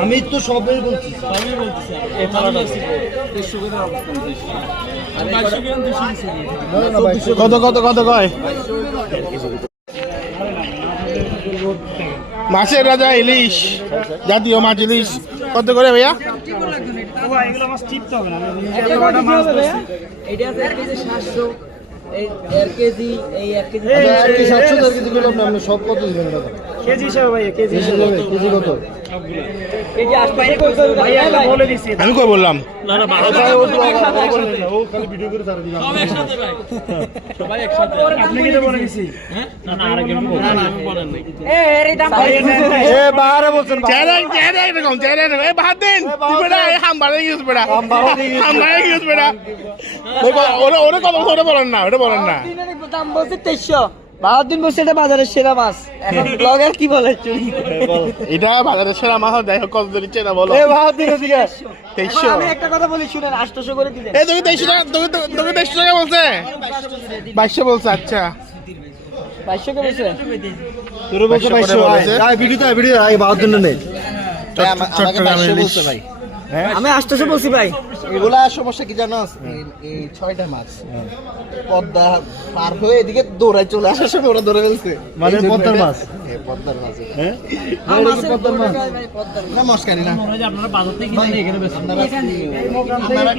আমি তো সবই বলছি কত কত কত কয় মাছের রাজা ইলিশ, জাতীয় মাছ ইলিশ কত করে ভাইয়া? সব কত দিবেন কেজি হিসাবে ভাই, কেজি হিসাবে কেজি কত? আমি কই বললাম আপনি কি বলে দিছি? দাম বলছে 2300। 12 দিন বসে এটা বাজারের সেরা মাছ। এখন ব্লগার কি বলে? এটা বাজারের সেরা মাছ, যাই হোক কত দিচ্ছে না বলো। 2300। আমি একটা কথা বলি শুনেন, 800 করে দিবেন। এই তুমি 2300 টাকা, তুমি 2300 টাকা বলছে, 2200 বলছে। আচ্ছা 2200 কে বলছে? তোর বলছে 2200। আয় ভিডিও আয়, ভিডিও আয় 52 দিন নেই। চট্টগ্রামের ইলিশ। আমি 800 বলছি ভাই। এগুলা সমস্যা কি জানো? এই 6টা মাছ পদ্মা পার হয়ে এদিকে দৌড়ায় চলে আসার সময় ওরা ধরে ফেলছে। মানে পদ্মার মাছ? পদ্মার মাছ। হ্যাঁ পদ্মার মাছ না, মস্কারি না। আপনারা বাজার থেকে কিনে নিয়ে এখানে বেচেন। আপনারা